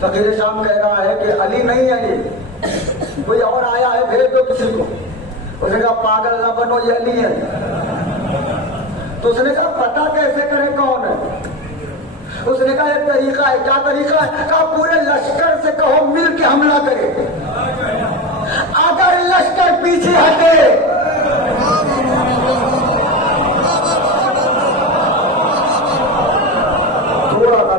फकीर शाम कह रहा है कि अली नहीं है ये, कोई और आया है, भेज दो किसी को। उसने कहा पागल ना बनो, ये अली है। तो उसने कहा पता कैसे करें कौन है? उसने कहा एक तरीका है। क्या तरीका है? कहा पूरे लश्कर से कहो मिल के हमला करे, अगर लश्कर पीछे हटे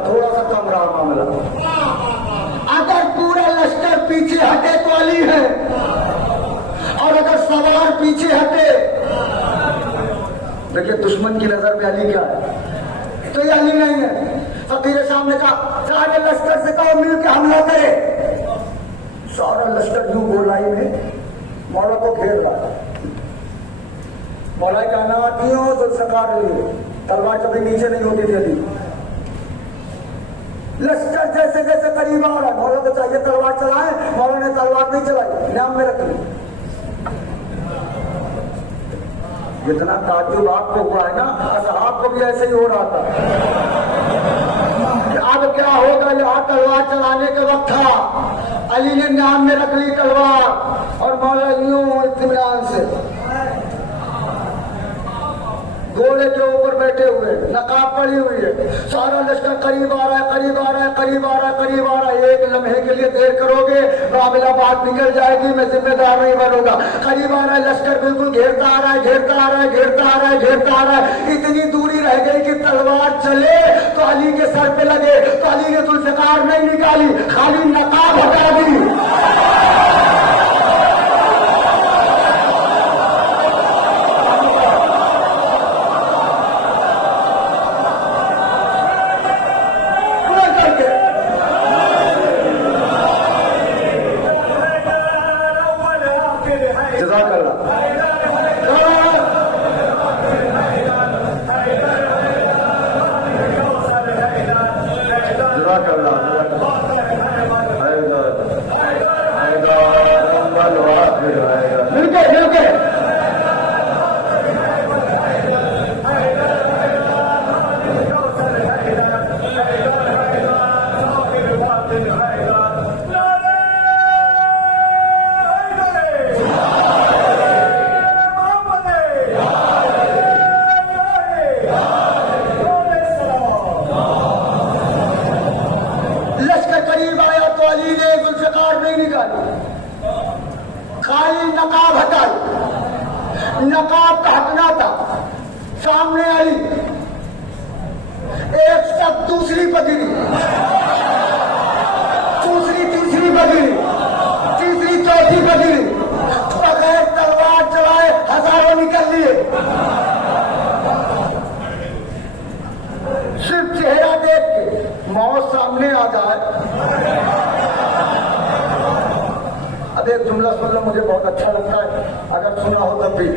थोड़ा सा कम रहा मामला, अगर पूरा लश्कर पीछे हटे तो अली है, और अगर सवार पीछे हटे, देखिए दुश्मन की नजर में अली क्या है, तो ये अली नहीं है। फकीर शाम ने कहा सारे लश्कर से कहो मिल के हमला करे। सारा लश्कर यूं गोलाई में मौला को घेर रहा। मौला का नाम क्यों तो सरकार तलवार कभी नीचे नहीं होती थी। लश्कर जैसे जैसे करीब आ रहा है, मौला को चाहिए तलवार चलाए, मौला ने तलवार नहीं चलाई, नाम में रख ली। जितना ताज्जुब आपको हुआ है ना, असहाब को भी ऐसे ही हो रहा था। अब क्या होगा? यहाँ तलवार चलाने का वक्त था, अली ने नाम में रख ली तलवार, और मौला यूं इत्मीनान से घोड़े के ऊपर बैठे हुए, नकाब पड़ी हुई है। सारा लश्कर करीब आ रहा है, करीब आ रहा है, करीब आ रहा है, करीब आ रहा है। एक लम्हे के लिए देर करोगे मामला बात निकल जाएगी, मैं जिम्मेदार नहीं बनूंगा। करीब आ रहा है लश्कर, बिल्कुल घेरता आ रहा है, घेरता आ रहा है, घेरता आ रहा है, घेरता आ रहा है। इतनी दूरी रह गई कि तलवार चले तो अली के सर पे लगे, तो अली ने जुल्फ़िकार नहीं निकाली, खाली नकाब हटा दी। खाली नकाब हटाई, नकाब का हटना था। सामने आई, एक सब दूसरी पगड़ी, दूसरी तीसरी पगड़ी, तीसरी चौथी पगड़ी, बगैर तलवार चलाए हजारों निकल लिए। सिर्फ चेहरा देख के मौत सामने आ जाए। अब एक जुमला सुन लो, मुझे बहुत अच्छा लगता है, अगर सुना हो तब भी।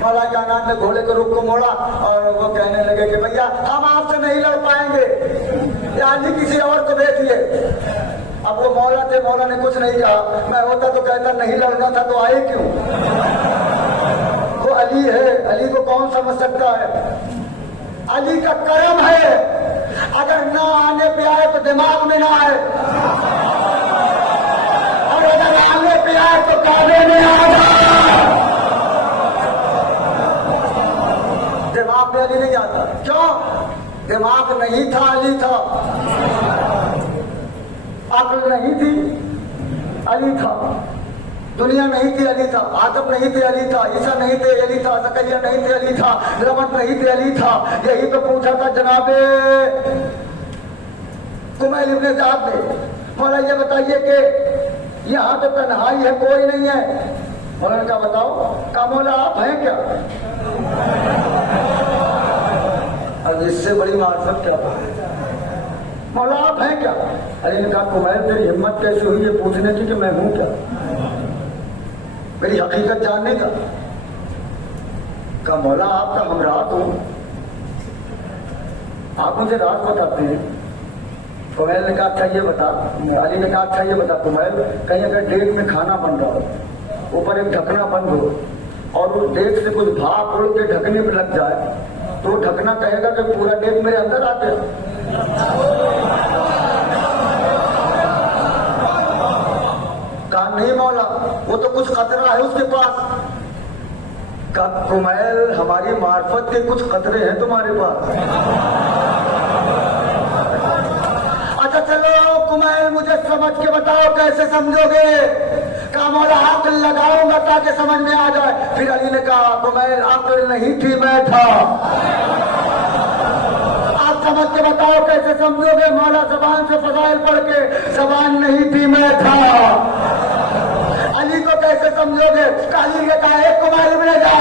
मौला कायनात ने घोड़े के रुख को मोड़ा और वो कहने लगे कि भैया हम आपसे नहीं लड़ पाएंगे, यानी किसी और को भेजिए। अब वो मौला थे, मौला ने कुछ नहीं कहा। मैं होता तो कहता नहीं लड़ना था तो आए क्यों? वो अली है, अली को कौन समझ सकता है? अली का करम है, अगर ना आने पे आए तो दिमाग में ना आए, और अगर आने पे आए तो काबे में आ जाए। दिमाग में अली नहीं आता। क्यों? दिमाग नहीं था, अली था। अक्ल नहीं थी, अली था। दुनिया नहीं थी, अली था। आदम नहीं थे, अली था। ईसा नहीं थे, अली था। ज़करिया नहीं थे, अली था। रमत नहीं थे, अली था। यही तो पूछा था जनाबे कुमैल इब्ने ज़ाद ने, मौला ये बताइए कि यहाँ तो तन्हाई है, कोई नहीं है। मौला का बताओ, का मौला आप हैं क्या? अब इससे बड़ी मार्फत क्या? मौला आप हैं क्या? अली ने कहा कुमैल तेरी हिम्मत कैसी हुई ये पूछने की कि मैं हूं क्या, मेरी हकीकत जानने का मौला आपका हम रात हूं, आप मुझे रात बताते हैं। कुमैल ने कहा अच्छा ये बता, अली ने कहा अच्छा ये बता कुमैल, कहीं अगर डेग में खाना बन रहा हो, ऊपर एक ढकना बंद हो और उस डेग से कुछ भाप उड़ के ढकने में लग जाए, तो ढकना कहेगा कि पूरा डेग मेरे अंदर आ गया। कुछ खतरा है उसके पास। का कुमैल हमारी मार्फत के कुछ खतरे हैं तुम्हारे पास। अच्छा चलो कुमैल मुझे समझ के बताओ कैसे समझोगे। कहा मौला अक्ल लगाऊंगा ताकि समझ में आ जाए। फिर अली ने कहा कुमैल अक्ल नहीं थी मैं था। आप समझ के बताओ कैसे समझोगे। मौला जबान से फजाइल पढ़ के जबान नहीं थी मैं था। अली को कैसे समझोगे। अली ने कहा एक कुमैल में जा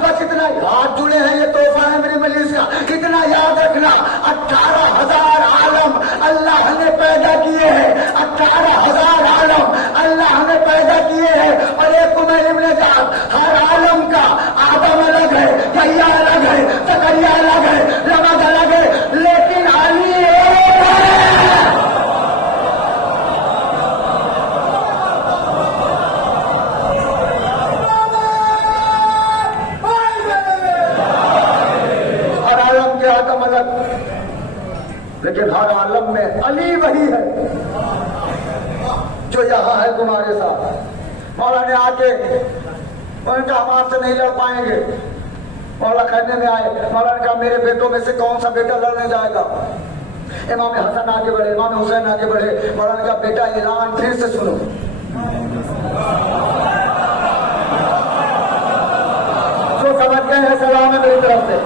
बस इतना हाथ जुड़े हैं ये तोहफा है मेरी मजलिस का। इतना याद रखना 18,000 आलम अल्लाह ने पैदा किए हैं। 18,000 आलम अल्लाह ने पैदा किए हैं और एक कुमैल में जा हर आलम का आदम अलग है, यहिया अलग है, जकरिया अलग है, नमक अलग है, लेकिन अली लेकिन हर आलम में अली वही है जो यहां है तुम्हारे साथ। मौला ने आके उन्होंने कहा हम आपसे नहीं लड़ पाएंगे। मौला कहने में आए। मौला ने कहा मेरे बेटों में से कौन सा बेटा लड़ने जाएगा। इमाम हसन आगे बढ़े, इमाम हुसैन आगे बढ़े। मौला ने कहा बेटा ऐलान फिर से सुनो। जो समझ गए हैं सलाम है मेरी तरफ से।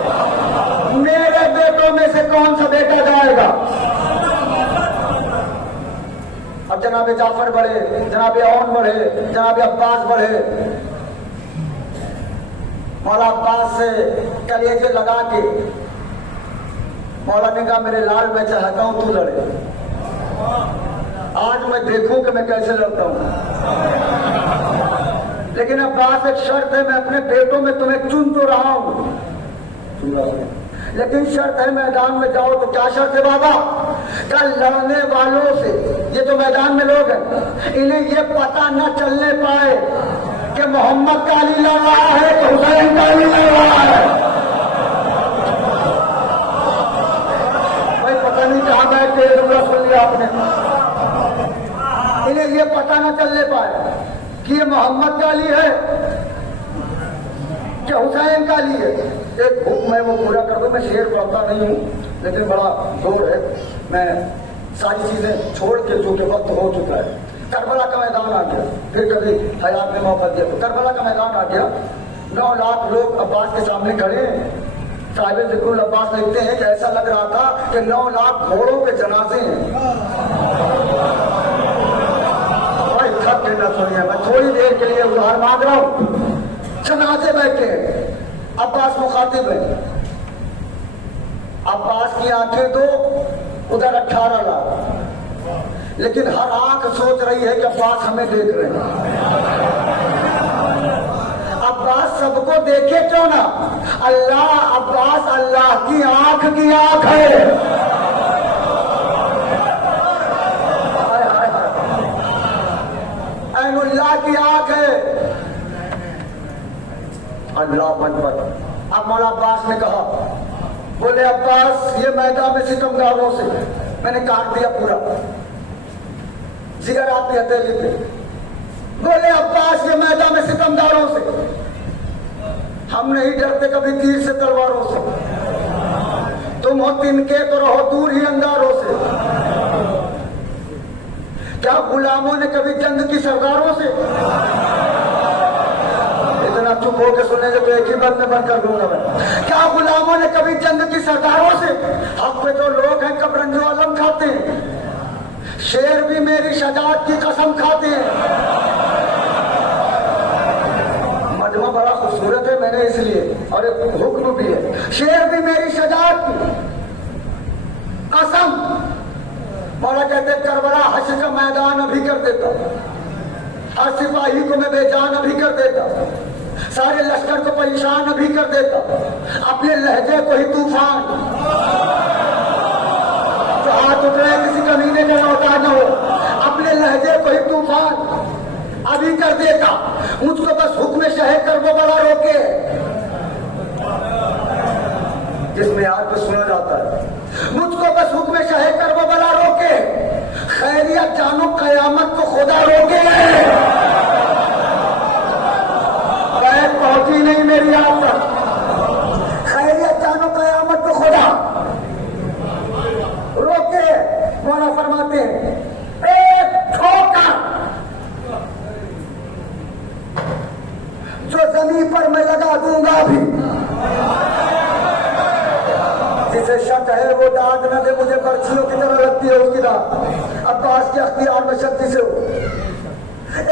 मेरे बेटों में से कौन सा बेटा जाएगा। अब जनाबे जाफर बढ़े, जनाबे औन बढ़े, जनाबे अब्बास बढ़े। मौला अब्बास से कलेजे लगा के मौला ने कहा मेरे लाल मैं चाहता हूं तू लड़े। आज मैं देखूं कि मैं कैसे लड़ता हूं। लेकिन अब्बास एक शर्त है, मैं अपने बेटों में तुम्हें चुन तो रहा हूं, लेकिन शर्त है मैदान में जाओ तो। क्या शर्त है बाबा। कल लड़ने वालों से ये जो मैदान में लोग हैं इन्हें ये पता न चलने पाए कि मोहम्मद का अली लड़ रहा है कि हुसैन का अली लड़ रहा है। भाई पता नहीं कहां बैठ के सुन लिया आपने। इन्हें ये पता न चलने पाए कि ये मोहम्मद का अली है कि हुसैन का अली है। एक हुक्म है वो पूरा कर दो। मैं शेर पढ़ता नहीं हूँ लेकिन बड़ा जोर है। मैं सारी चीजें छोड़ के चूंकि वक्त हो चुका है। करबला का मैदान आ गया, फिर कभी हयात में मौका दिया तो करबला का मैदान आ गया। 9 लाख लोग अब्बास के सामने खड़े हैं। साहिब जिक्रुल अब्बास लिखते हैं कि ऐसा लग रहा था कि 9 लाख घोड़ों के जनाजे हैं। भाई थक के न सुनिए, मैं थोड़ी देर के लिए उधार मांग रहा हूँ। जनाजे बैठे हैं, अब्बास मुखातिब है। अब्बास की आंखें तो उधर 18 लाख, लेकिन हर आंख सोच रही है कि अब्बास हमें देख रहे हैं। अब्बास सबको देखे क्यों ना। अल्लाह अब्बास अल्लाह की आंख है। ऐनुल्लाह की आंख है। अल्लाह अकबर। अब मौला अब्बास ने कहा, बोले अब्बास ये मैदान में सितमगारों से मैंने काट दिया पूरा, जिगर आपकी हथेली पे। बोले अब्बास ये मैदान में सितमगारों से हम नहीं डरते कभी तीर से तलवारों से। तुम हो तिनके तो रहो दूर ही अंगारों से। क्या गुलामों ने कभी जंग की सरदारों से। इतना चुप होकर सुनेंगे तो एक ही बात में बंद कर दूंगा मैं। क्या गुलामों ने कभी जंग की सरदारों से। हक पे तो लोग हैं कबरंजो आलम खाते हैं। शेर भी मेरी शजात की कसम खाते हैं। मजमा बड़ा खूबसूरत है मैंने इसलिए, और एक हुक्म भी है। शेर भी मेरी शजात की कसम। मौला कहते करबला हश्र का मैदान अभी कर देता, हर सिपाही को मैं बेजान अभी कर देता, सारे लश्कर को परेशान अभी कर देता, अपने लहजे को ही तूफान। तो हाथ उठ रहे किसी कमीने में लौटा न हो, अपने लहजे को ही तूफान अभी कर देता। मुझको बस हुक्म शहे कर वो बड़ा रोके, जिसमें यार पे सुना जाता है। मुझको बस हुक्म शहे कर वो बड़ा रोके, खैरियत जानो कयामत को खुदा रोके। मौला फरमाते हैं एक ठोकर जो जमीन पर मैं लगा दूंगा भी, जिसे शक है वो दाद न दे मुझे पर्चियों की तरह लगती है उसकी दाद। अब्बास के अख्तियार में शक्ति से हो,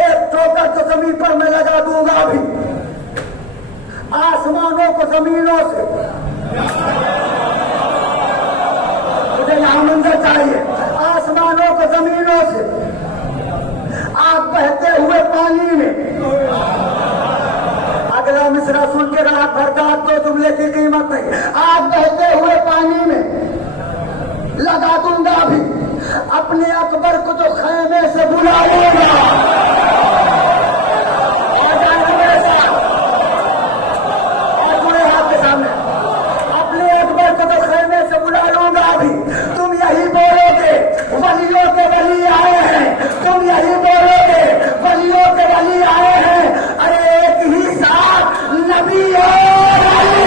एक ठोकर जो जमीन पर मैं लगा दूंगा भी, आसमानों को जमीनों से, मुझे यहां मंजर चाहिए, आसमानों को जमीनों से, आप बहते हुए पानी में। अगला मिसरा सुन के रात भर दाद तो जुमले की कीमत नहीं। आप बहते हुए पानी में लगा दूंगा भी, अपने अकबर को जो खैमे से बुला लूंगा, अपने अकबर को जो खैमे से बुला लूंगा भी, तुम यही बोलोगे वलियों के वली आए हैं, तुम यही बोलोगे वलियों के वली आए हैं। अरे एक ही साथ नबी और वली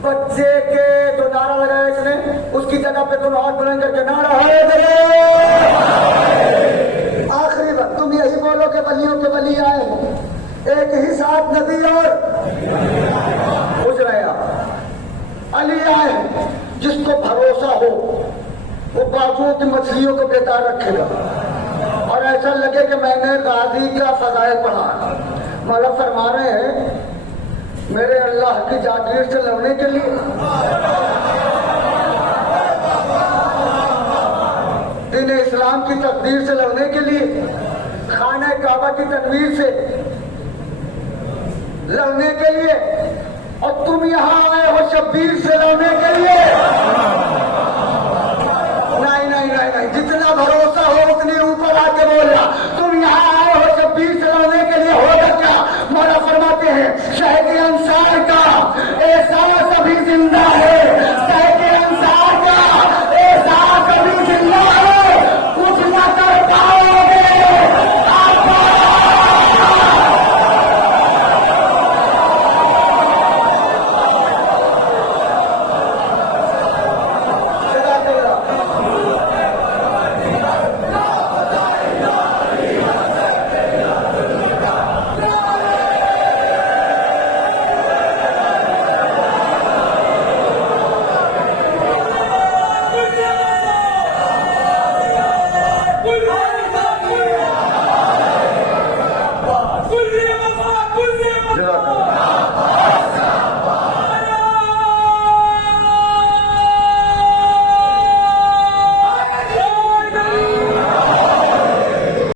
बच्चे के जो नारा लगाया इसने, उसकी जगह पे तुम हाथ बुलंद करके नारा है। आखिरी वक्त तुम यही बोलोगे वलियों के वली आए, एक ही साथ नबी और पूछ रहे आप अली आए, जिसको भरोसा हो वो बाजुओं की मछलियों को बेकार रखेगा और ऐसा लगे कि मैंने गाजी का फजाइल पढ़ा। मौला फरमा रहे हैं मेरे अल्लाह की जागीर से लड़ने के लिए, दीन इस्लाम की तकदीर से लड़ने के लिए, खाना काबा की तकदीर से लड़ने के लिए, और तुम यहाँ आए हो शब्बीर से लड़ने के लिए।